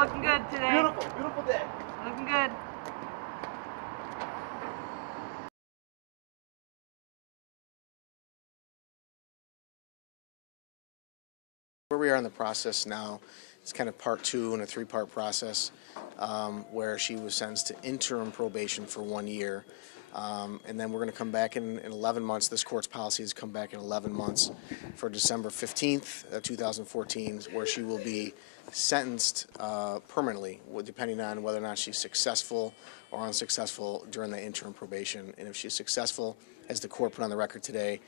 looking good today. Beautiful, beautiful day. Looking good. Where we are in the process now, it's kind of part two in a three-part process where she was sentenced to interim probation for 1 year. And then we're going to come back in 11 months. This court's policy has come back in 11 months for December 15th, 2014, where she will be sentenced permanently, depending on whether or not she's successful or unsuccessful during the interim probation. And if she's successful, as the court put on the record today,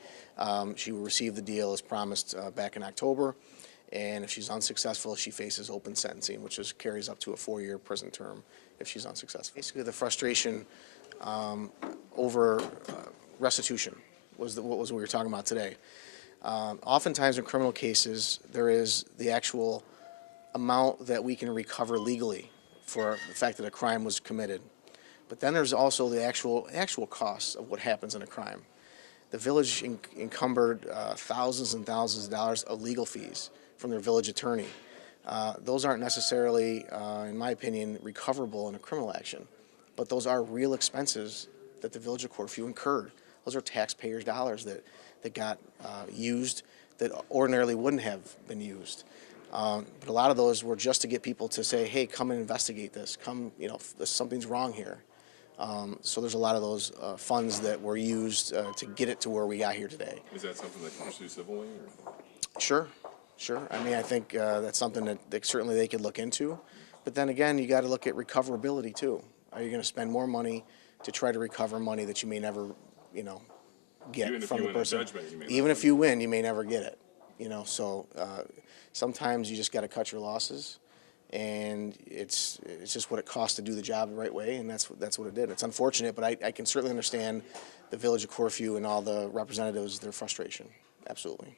she will receive the deal as promised back in October. And if she's unsuccessful, she faces open sentencing, which carries up to a 4-year prison term if she's unsuccessful. Basically, the frustration over restitution was what we were talking about today. Oftentimes in criminal cases, there is the actual amount that we can recover legally for the fact that a crime was committed. But then there's also the actual costs of what happens in a crime. The village encumbered thousands and thousands of dollars of legal fees from their village attorney. Those aren't necessarily, in my opinion, recoverable in a criminal action, but those are real expenses that the Village of Corfu incurred. Those are taxpayers' dollars that got used that ordinarily wouldn't have been used. But a lot of those were just to get people to say, hey, come and investigate this. Come, something's wrong here. So there's a lot of those funds that were used to get it to where we got here today. Is that something that can pursue civilly? Or? Sure. I mean, I think that's something that certainly they could look into. But then again, you got to look at recoverability too. Are you going to spend more money to try to recover money that you may never, get from the person? Even if you win, you may never get it. So sometimes you just got to cut your losses, and it's just what it costs to do the job the right way, and that's what it did. It's unfortunate, but I can certainly understand the Village of Corfu and all the representatives, their frustration. Absolutely.